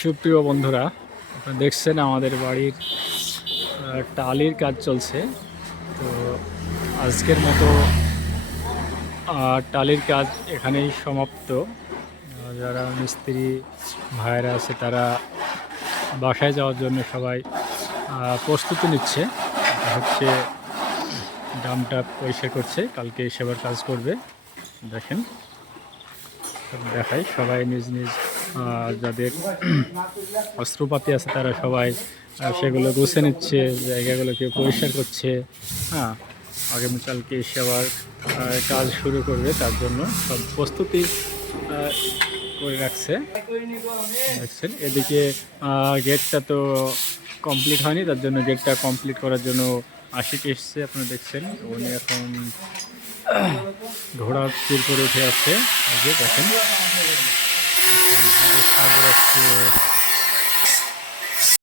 সুপ্রিয় বন্ধুরা, আপনারা দেখছেন আমাদের বাড়ির টালির কাজ চলছে। তো আজকের মতো টালির কাজ এখানেই সমাপ্ত। যারা মিস্ত্রি ভাইয়েরা আছে তারা বাসায় যাওয়ার জন্য সবাই প্রস্তুতি নিচ্ছে। এটা হচ্ছে ডামটা পরিষ্কার করছে, কালকে সেবার কাজ করবে। দেখেন, দেখাই সবাই নিজ নিজ যাদের অস্ত্রপাতি আছে তারা সবাই সেগুলো গুছে নিচ্ছে, জায়গাগুলোকে পরিষ্কার করছে। হ্যাঁ, আগামীকালকে এসে আবার কাজ শুরু করবে, তার জন্য সব প্রস্তুতি করে রাখছে। দেখছেন এদিকে গেটটা তো কমপ্লিট হয়নি, তার জন্য গেটটা কমপ্লিট করার জন্য আশিক এসছে। আপনারা দেখছেন উনি এখন ঘোড়া তীর করে উঠে আসছে। দেখেন সাগর আসছে।